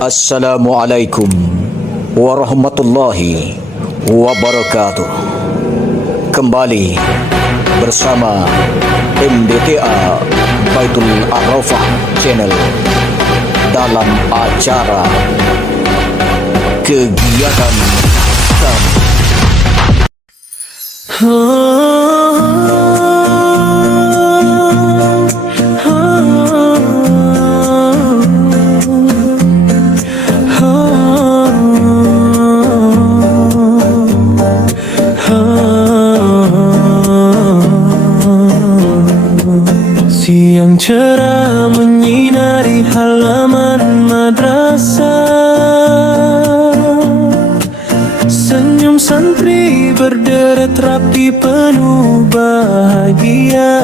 Assalamualaikum warahmatullahi wabarakatuh. Kembali bersama MBTA Baitul Arafah Channel dalam acara kegiatan kami. Siang cerah menyinari halaman madrasah, senyum santri berderet rapi penuh bahagia.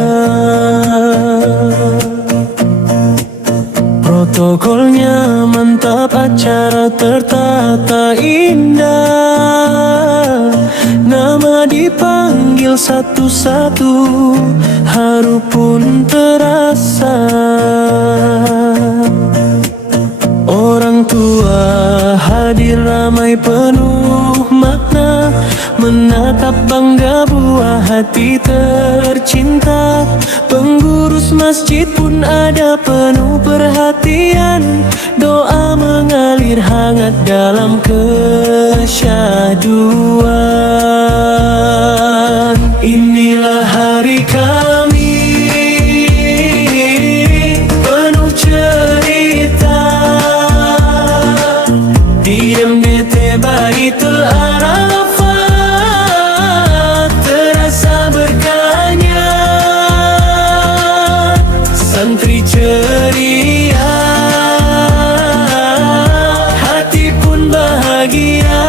Protokolnya mantap, acara tertata indah. Nama dipanggil satu-satu, haru pun terasa. Orang tua hadir ramai penuh makna, menatap bangga buah hati tercinta. Pengurus masjid pun ada penuh perhatian, doa mengalir hangat dalam kesyahduan. Inilah hari kami penuh cerita di MBT Baitul Arafah, terasa berkahnya. Santri ceria, hati pun bahagia.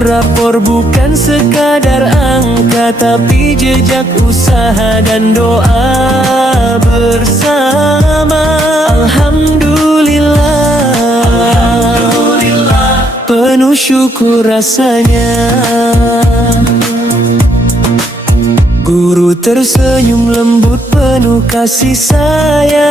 Rapor bukan sekadar angka, tapi jejak usaha dan doa bersama. Alhamdulillah, penuh syukur rasanya. Guru tersenyum lembut penuh kasih sayang.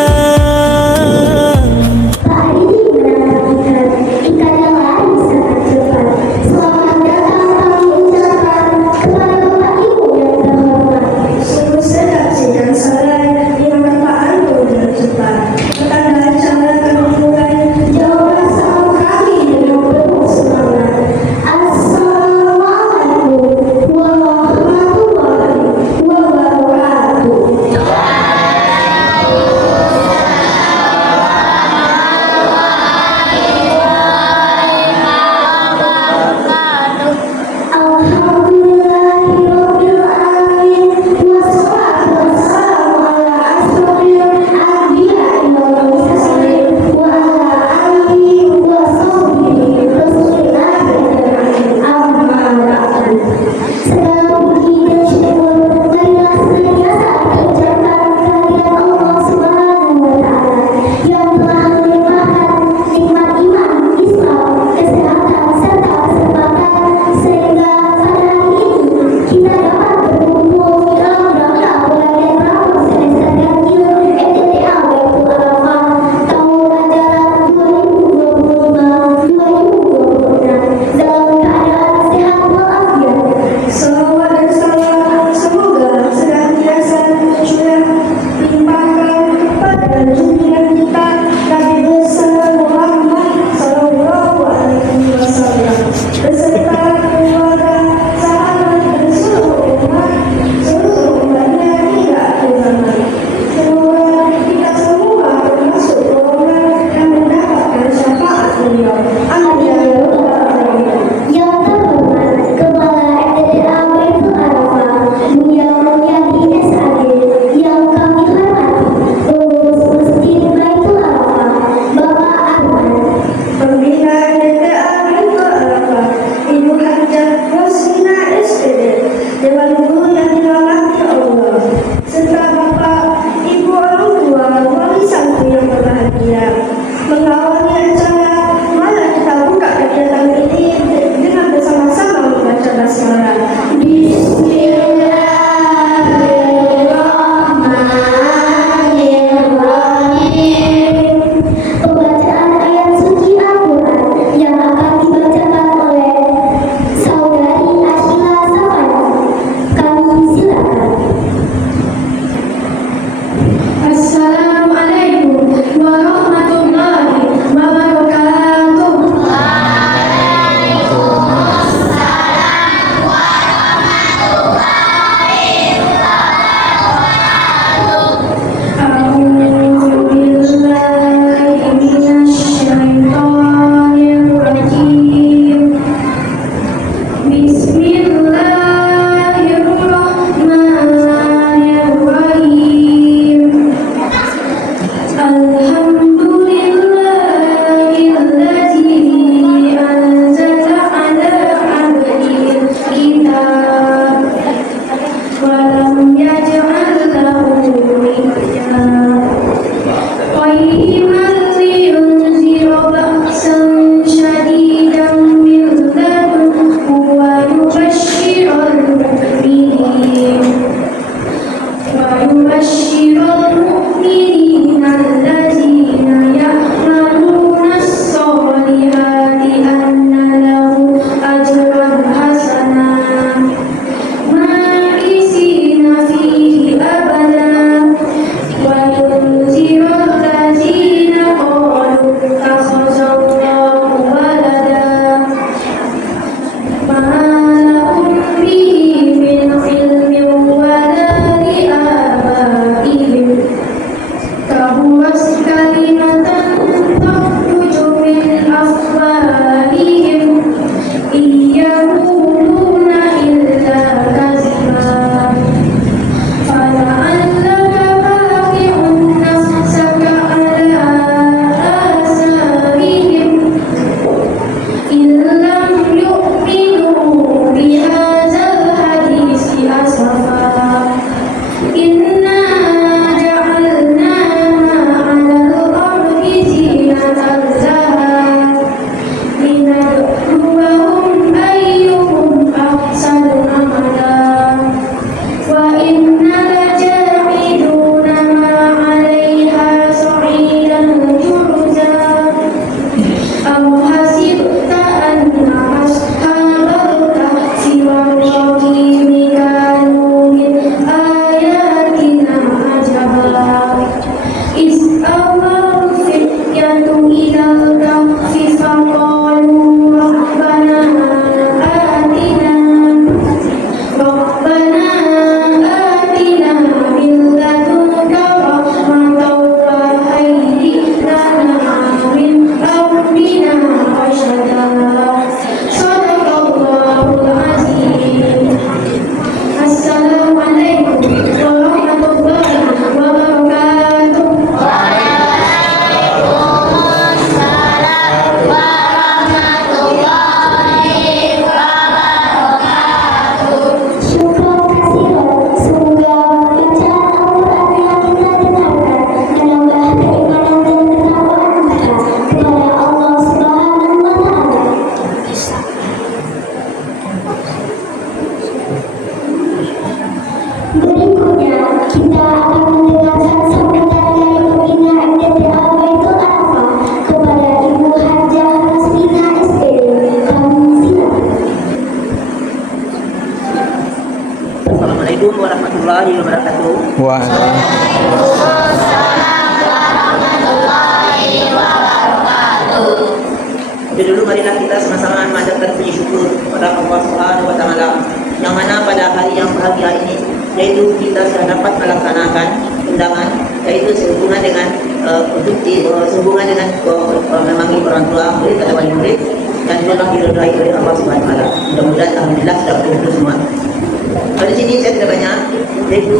Alhamdulillahilladzi anzala ala abdihil kitab wa lam yaj'al lahu iwaja qayyiman liyunzira ba'san syadidan min ladunhu wa yubashshiral mu'minin الذين يعملون الصالحات أن لهم أجرا حسنا ماكثين فيه أبدا وينذر الذين قالوا اتخذ الله ولدا ما لهم به من علم ولا لآبائهم كبرت كلمة تخرج من أفواههم إن يقولون إلا كذبا فلعلك باخع نفسك على آثارهم إن لم يؤمنوا بهذا الحديث أسفا إنا جعلنا ما على الأرض زينة لها لنبلوهم أيهم أحسن عملا وإنا لجاعلون ما عليها صعيدا جرزا أم حسبت أن أصحاب الكهف والرقيم كانوا من آياتنا عجبا إذ أوى الفتية إلى الكهف فقالوا ربنا آتنا من لدنك رحمة وهيئ لنا من أمرنا رشدا صدق الله العظيم السلام عليكم ورحمة الله وبركاته Syukur kasihan, semoga bacaan Al-Quran yang kita dengarkan menambah keimanan dan ketakwaan kita kepada Allah Subhanahu wa Ta'ala. Berikutnya kita akan mendengarkan sambutan dari pembina MDTA Baitul Arafah kepada Ibu Hajah Rasmina SPD. Kami silakan. Assalamualaikum warahmatullahi wabarakatuh. Wah. Jadi dulu marilah kita sama-sama mengajarkan puji syukur kepada Allah Subhanahu wa Ta'ala, yang mana pada hari yang bahagia ini yaitu kita sudah dapat melaksanakan undangan, yaitu sehubungan dengan sehubungan dengan memanggil orang tua murid atau wali murid dan juga diridhai oleh Allah Subhanahu wa Ta'ala. Mudah-mudahan alhamdulillah sudah berkumpul semua. Pada sini saya tidak banyak, yaitu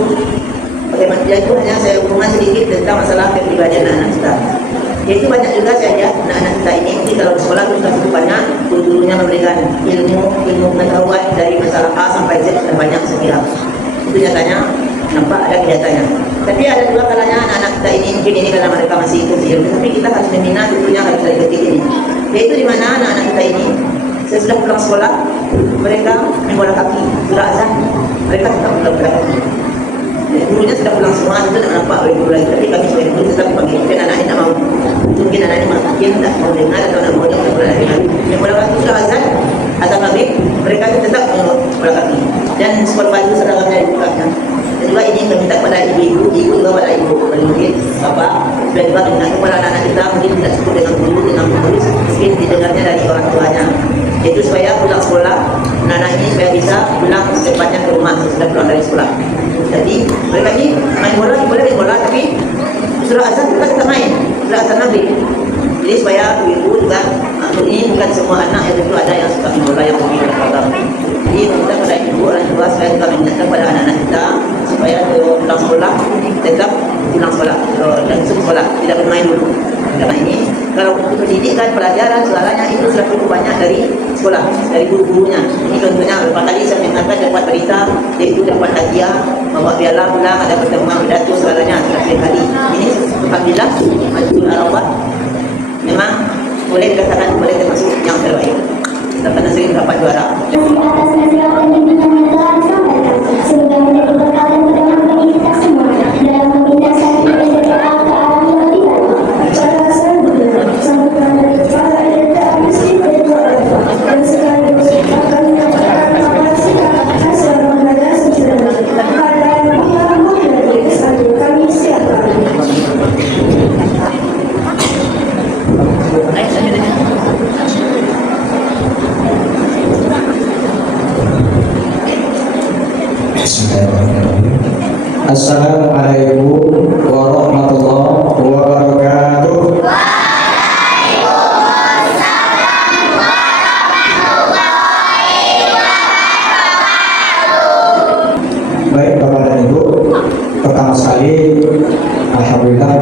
bagaimana yaitu hanya saya hubungan sedikit tentang masalah kepribadian anak kita. Yaitu banyak juga saya lihat anak-anak kita ini kalau di sekolah sudah cukup banyak, guru-gurunya memberikan ilmu pengetahuan dari masalah A sampai Z sudah banyak sekira. Itu nyatanya nampak ada kelihatannya. Tapi ada dua kalanya anak-anak kita ini mungkin ini karena mereka masih kecil, tapi kita harus membina tentunya harus dari kecil ini. Yaitu di mana anak-anak kita ini sesudah pulang sekolah mereka membawa kaki sudah azan, mereka tetap membawa kaki. Jadi gurunya sudah pulang semua, itu tidak nampak oleh guru lagi. Tapi kami sebagai guru tetap panggil. Mungkin anak ini tidak mau, mungkin anak ini mungkin tidak mau dengar atau tidak mau dengar. Yang bola kaki sudah azan atau maghrib, mereka tetap bola kaki. Dan sekolah baju seragamnya dibukakan. Dan juga ini kami minta kepada ibu-ibu, ibu juga pada ibu, mungkin bapak, dan juga dengan kepada anak-anak kita mungkin tidak cukup dengan guru, dengan penulis, mungkin didengarnya dari orang tuanya. Itu supaya pulang sekolah, anak-anak ini supaya bisa pulang secepatnya ke rumah sesudah pulang dari sekolah. Jadi mereka ini main bola, boleh main bola, tapi sudah azan kita tetap main, sudah azan maghrib. Jadi supaya ibu juga ini bukan semua anak yang tentu ada yang suka main bola yang hobi berprogram. Jadi kita pada ibu orang tua supaya kita mengingatkan pada anak-anak kita supaya pulang sekolah tetap pulang sekolah, langsung sekolah, tidak damai dulu. Karena ini kalau untuk pendidikan, pelajaran, segalanya itu sudah cukup banyak dari sekolah, dari guru-gurunya. Ini contohnya beberapa kali saya mendengarkan dapat berita, yaitu dapat hadiah, bawa piala pulang, ada pertemuan pidato segalanya setiap kali. Ini alhamdulillah Majlis Arafah memang boleh dikatakan boleh termasuk yang terbaik. Kita pernah sering dapat juara. Terima kasih atas nasihat dan bimbingan yang telah disampaikan. Semoga menjadi berkat kepada kami kita semua dalam membina satu MDTA ke arah yang lebih baik. Para selanjutnya, sambutan dari para MDTA mesti berdua dan sekaligus akan menyatakan kapasitas hasil pembelajaran sejarah pada yang menghadapi kesannya kami siapkan. Assalamualaikum warahmatullahi wabarakatuh. Baik Bapak dan Ibu, pertama sekali alhamdulillah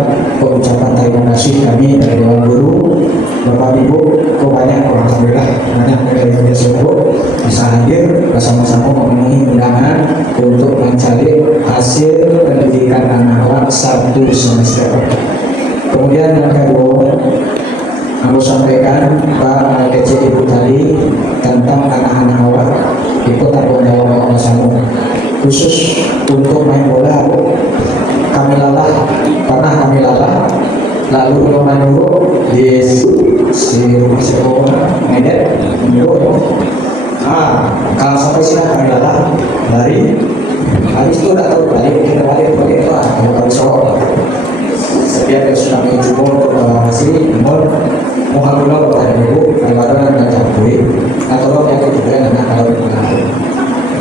pengucapan terima kasih kami dari Dewan Guru, Bapak Ibu, kok banyak alhamdulillah banyak dari semua bisa hadir bersama-sama memenuhi undangan untuk mencari hasil pendidikan anak-anak satu semester. Kemudian yang kedua, aku sampaikan Pak kecil Ibu tadi tentang anak-anak awak ikut tanggung jawab bersama, khusus untuk main bola. Kami lalah, pernah kami lalah, lalu menyuruh di rumah sekolah Medan menyuruh. Kalau sampai sini kami lalah dari habis itu tidak tahu balik kita balik itu kalau soal setiap yang sudah mencoba untuk masih mall Muhammadullah Bapak dan Ibu kalian dan campuri atau yang juga anak kalau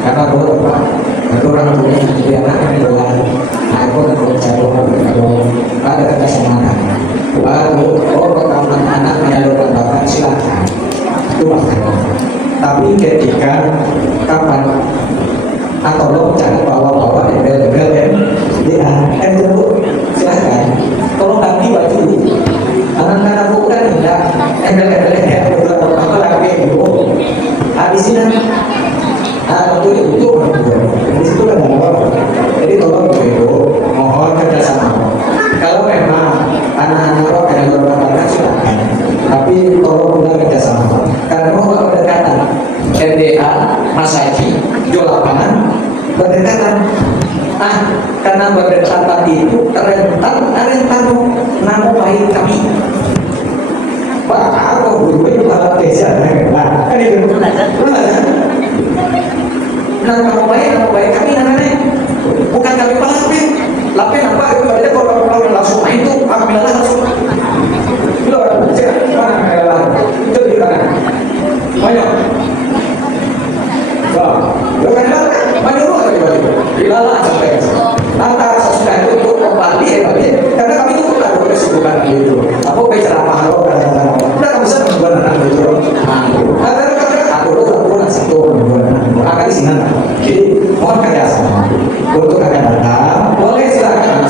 karena boleh Pak itu orang punya jadi anak yang adalah aku dan mencari kalau ada kata semangat lalu kalau anak menyalurkan bakat silakan itu masalah. Tapi ketika kapan atau lo cari bawa-bawa embel-embel dia dulu silahkan tolong ganti baju anak-anak bukan tidak embel-embel ya betul apa lagi dulu habis ini untuk itu di situ ada apa jadi tolong ibu mohon kerjasama kalau memang anak-anak lo ada beberapa silakan tapi tolong juga kerjasama karena mau berdekatan MDA Masaki jual lapangan berdekatan karena berdekatan itu rentan nama baik kami Pak aku guru itu kalau desa kan itu nama baik kami namanya bukan kami lapen apa itu ada kalau langsung main itu kami langsung itu di mana banyak bukan menyuruh dilalah sampai antara sesudah itu untuk kembali karena kami itu bukan kesibukan itu aku berceramah lo kadang-kadang udah kamu bisa membuat anak itu kadang-kadang aku satu membuat anak di sini jadi mohon kerjasama untuk akan datang boleh silakan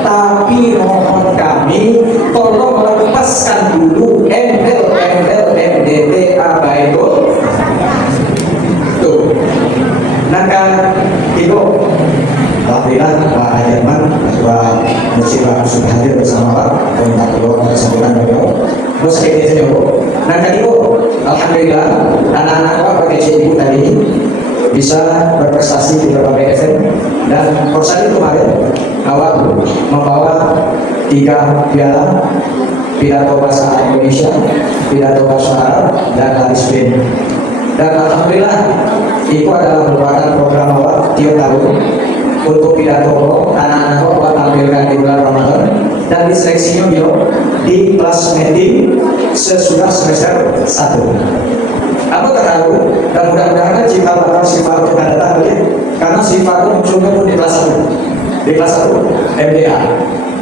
tapi mohon kami tolong lepaskan dulu MDT itu tuh maka itu alhamdulillah Pak Hajarman Pak Musibah sudah hadir bersama Pak untuk kedua kesempatan beliau terus ini saja Bu nah itu alhamdulillah anak-anak Pak pakai Ibu tadi bisa berprestasi di berbagai event dan Korsadi kemarin awal membawa 3 piala pidato bahasa Indonesia, pidato bahasa Arab dan hadis bin. Dan alhamdulillah itu adalah merupakan program awal tiap tahun untuk pidato anak-anak buat tampilkan di bulan Ramadan dan diseleksinya di kelas meeting sesudah semester 1. Aku terharu dan mudah-mudahan jika bakal sifat kita datang karena sifat itu munculnya pun di kelas 1 MDA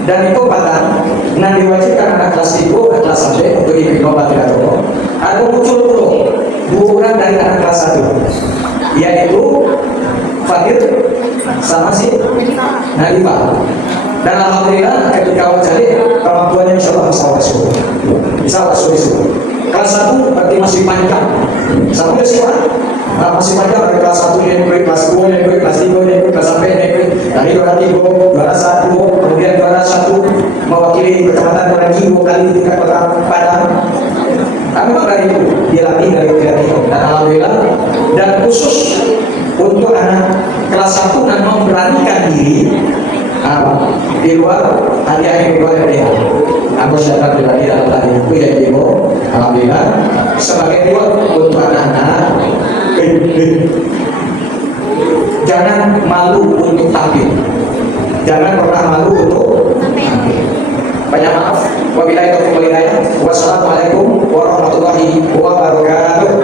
dan itu patah nah diwajibkan anak kelas itu ke kelas 1 untuk ikut lomba pidato ada muncul dulu bukuran dari anak kelas 1 yaitu Fadil sama si Nadifah Dan alhamdulillah ketika awal jadi orang tuanya insya Allah bisa masuk. Kelas 1 berarti masih panjang. Satu ya sekolah masih panjang dari kelas 1 ini kelas 2 ini kelas 3 ini kelas sampai ini dari juara 1 kemudian juara 1 mewakili kecamatan lagi 2 kali tingkat kota Padang. Memang dari itu dilatih dari itu dan alhamdulillah dan khusus untuk anak kelas 1 dan memberanikan diri di luar hanya yang di luar dia. Aku siapkan dilatih dalam tadi itu ya Ibu. Alhamdulillah sebagai buat untuk anak-anak jangan malu untuk tampil. Jangan pernah malu untuk banyak maaf. Wabillahi taufiq wal hidayah. Wassalamualaikum warahmatullahi wabarakatuh.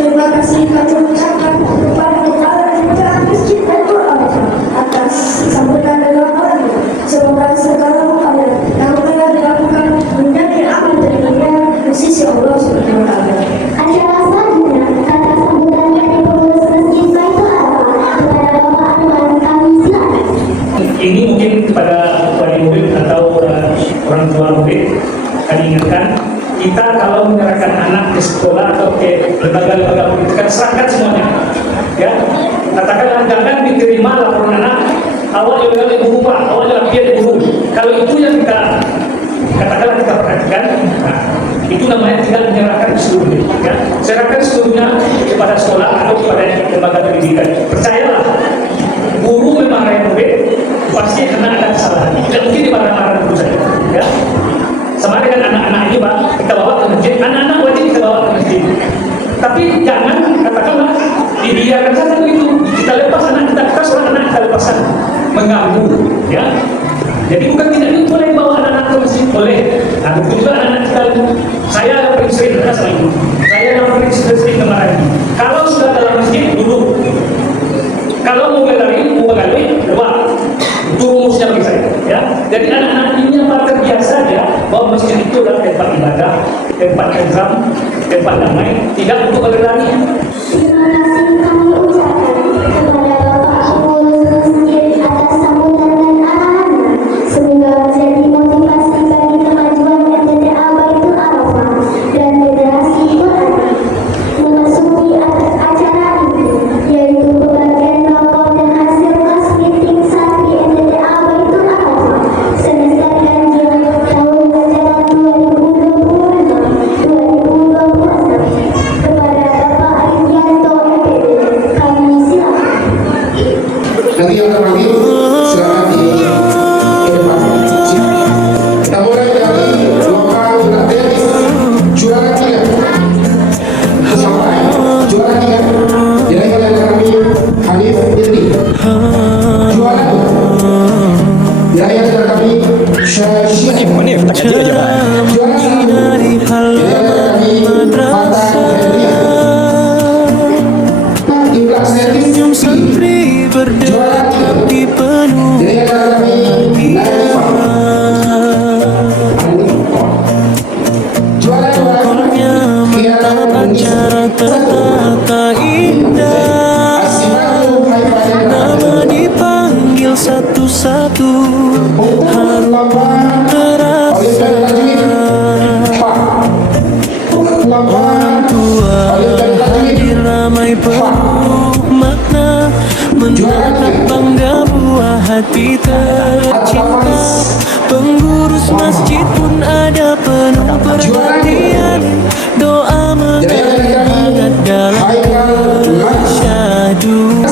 Terima kasih kami ucapkan kepada kepala Jajaran Masjid Al-Arafah atas sambutan dan doanya. Semoga segala upaya yang telah dilakukan menjadi amal jariah di sisi Allah Subhanahu wa taala. Acara selanjutnya kata sambutan dari pengurus Masjid Baitul Arafah kepada Bapak Anwar, kami silakan. Ini mungkin kepada wali murid atau orang tua murid, kami ingatkan kita kalau menyerahkan anak ke sekolah atau ke lembaga-lembaga pendidikan, serahkan semuanya, ya. Katakanlah jangan diterima laporan anak awal yang guru pak, awal latihan guru. Kalau itu yang kita katakanlah kita perhatikan, nah, itu namanya tinggal menyerahkan seluruhnya, ya. Serahkan seluruhnya kepada sekolah atau kepada lembaga pendidikan. Percayalah, guru memarahi murid, pasti anak ada kesalahan. Tidak mungkin dimarah-marah guru saja, ya. Sama dengan anak-anak ini Pak, kita bawa ke masjid, anak-anak wajib kita bawa ke masjid. Tapi jangan katakanlah dibiarkan saja begitu, kita lepas anak kita suruh anak kita lepasan, mengganggu, ya. Jadi bukan tidak boleh bawa anak-anak ke masjid, boleh. Nah, begitu juga anak-anak kita, saya yang paling sering berkata itu, saya yang paling sering kemarin. Kalau sudah dalam masjid, duduk. Kalau mau berlari, keluar. Itu rumusnya bagi saya, ya. Jadi anak-anak ini yang terbiasa ya bahwa masjid itu adalah tempat ibadah, tempat exam, tempat damai, tidak untuk berlari. Terima kasih kami ucapkan kepada Bapak pengurus masjid atas sambutan dan arahannya. Semoga menjadi motivasi bagi kemajuan MTTA Baitul Arafah dan generasi berikutnya. Memasuki acara ini, yaitu pembagian rapor dan hasil kelas meeting santri MTTA Baitul Arafah semester ganjil tahun ajaran 2025-2026 kepada Bapak Arianto MPD. Kami silakan. Nanti yang kami silakan di depan. Kita mulai dari lokal atletis juara 3 sampai juara 3 diraih oleh kami Hanif Irni. Juara 2 diraih oleh kami Syahsyah. Juara 1 diraih oleh kami Fata Hendria. Timnas atletis Senyum santri juara 3 di penuh diraih oleh kami Naifah. Juara 2 Kiara acara tertata indah. Asinalu Haifah Nama dipanggil satu-satu, harum terasa. Orang tua hadir ramai penuh makna, mendapat bangga buah hati tercinta. Pengurus masjid pun ada penuh perhatian, doa menyemangat dalam kesyahduan.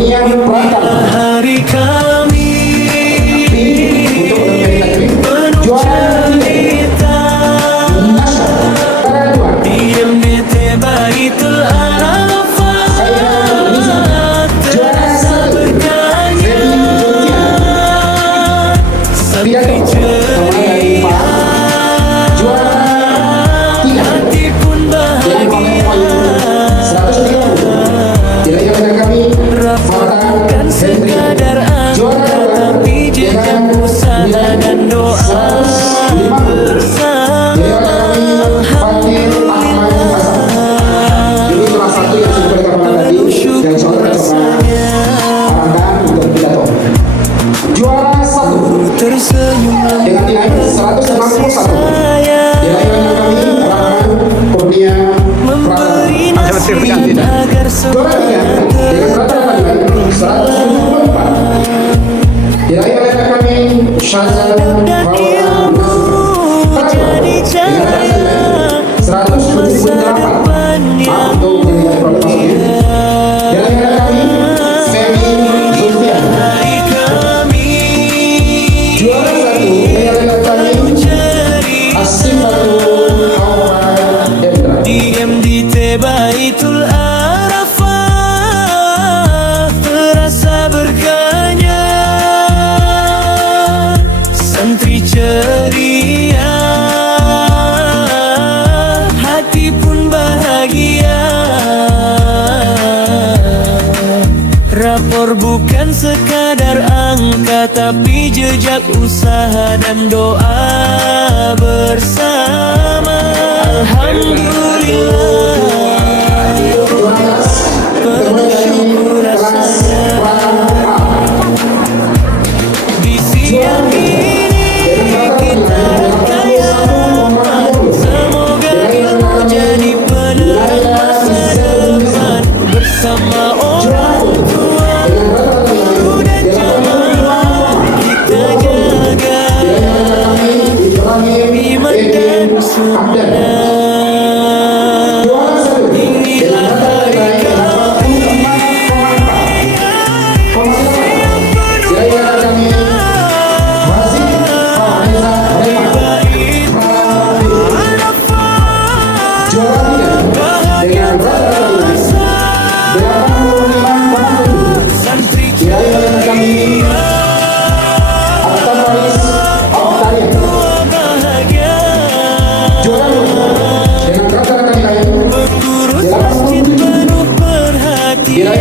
Inilah hari kami penuh cerita di MDT Baitul Arafah, terasa berkarya sampai ceria. agar Juara 3 dengan rata-rata nilai 174. Diraih oleh rekan kami Syazal dan ilmu jadi cahaya 178. Maaf untuk nilai kualitas ini. Diraih oleh kami Femi Zulfian. Juara 1 dengan rekan kami Asifatul Hawa Dendra. diam di Baitul Arafah terasa berkanya, santri ceria, hati pun bahagia. Rapor bukan sekadar angka, tapi jejak usaha dan doa bersama. Alhamdulillah, penuh syukur rasanya. Di siang ini kita kaya, semoga ilmu jadi penerang masa depan. Bersama orang tua, guru dan jamaah, kita jaga iman dan sunnah. Inilah hari kami yang penuh bahagia berasa, santri ceria, tua bahagia, pengurus masjid penuh perhatian.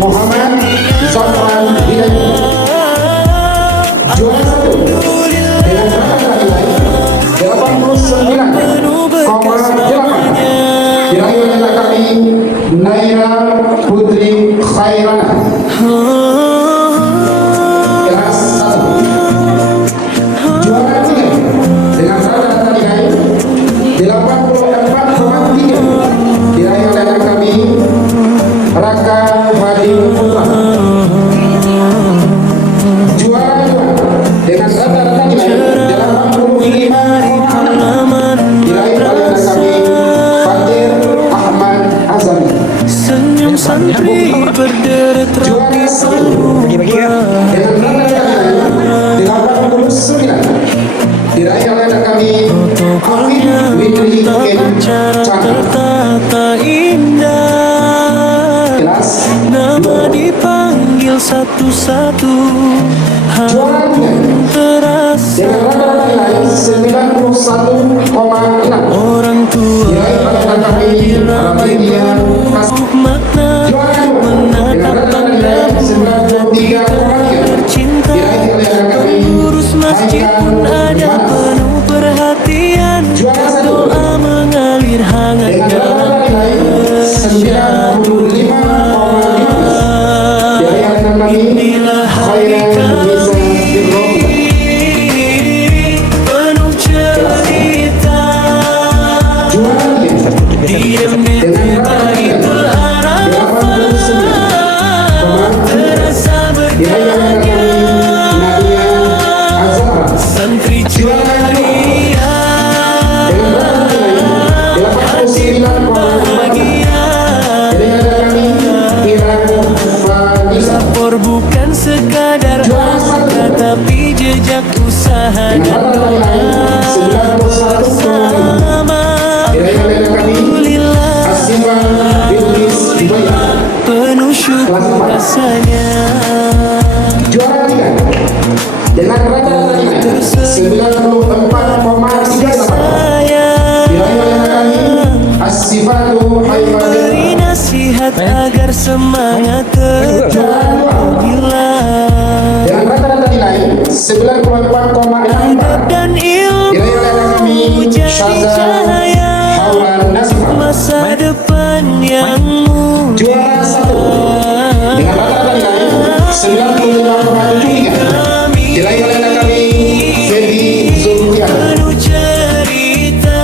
Muhammad Zafran Hidayat. Juara 1 dengan rata-rata nilai 89,8 diraih oleh rekan kami Naira Putri Khairana. Kelas 1. Juara 3 dengan rata-rata nilai 84,3 diraih oleh rekan kami Raka Fadil Putra. Juara 2 dengan rata-rata nilai 85,6 diraih oleh rekan kami Fatir Ahmad Azami. Senyum santri berderet rapi Juara 1 dengan rata-rata nilai 89 diraih oleh rekan kami Afif Witri Ken cara Chan. tertata indah, Kelas nama dipanggil satu-satu, Juara 3 terasa dengan rata-rata nilai 91,6 orang tua diraih oleh rekan kami Raditya Kasih. makna Juara 2 dengan rata-rata nilai 93,3 cinta. diraih oleh rekan kami Pengurus masjid pun ada Haikal penuh perhatian, Juara 1 doa mengalir hangat dengan dan rata-rata nilai 95,5 diraih oleh rekan kami inilah hari Khairan Nisa Birrobi. penuh cerita. Juara 3 Diam di dengan Baitul Arafah terasa diraih oleh rekan berkanya, kami Nadia Azhara. santri ceria, Dengan rata-rata nilai 89,4 bahagia. diraih oleh kami Iran Fanisa. Rapor bukan sekadar angka, tapi jejak usaha Dengan dan rata-rata nilai doa 91,5 bersama. diraih oleh kami Alhamdulillah, Asifa Bilqis Jubaida. penuh syukur rasanya. Juara 3 dengan rata-rata nilai 94,38 Saya diraih oleh kami Asifatul Haifadil. beri nasihat agar semangat tetap gila. Dengan rata-rata nilai 94,64 Dan diraih oleh kami ilmu jadi Syazal cahaya Haulan Nasifah. masa depan yang mulia. Juara 1 dengan rata-rata nilai 95,73 diraih oleh kami Feby Zulfian. Penuh cerita,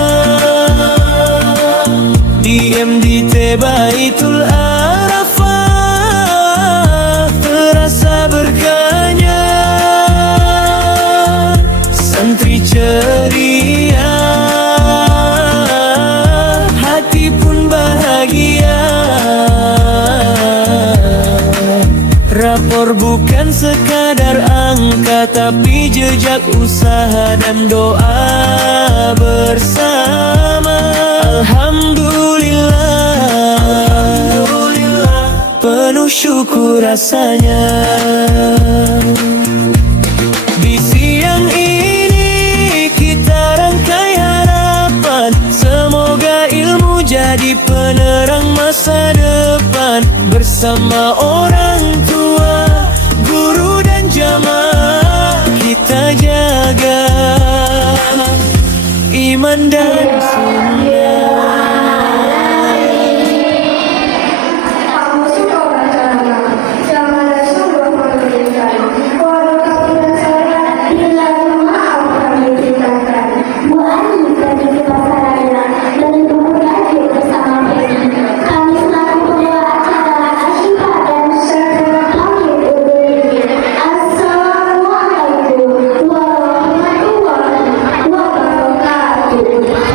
diam di Baitul Arafah terasa berkahnya, santri ceria, hati pun bahagia. Rapor bukan sekadar angka, tapi jejak usaha dan doa bersama. Alhamdulillah, penuh syukur rasanya. Di siang ini kita rangkai harapan, semoga ilmu jadi penerang masa depan. Bersama orang tua, guru dan jamaah, kita jaga iman dan sunnah.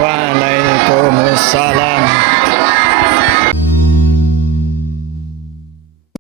Waalaikumsalam.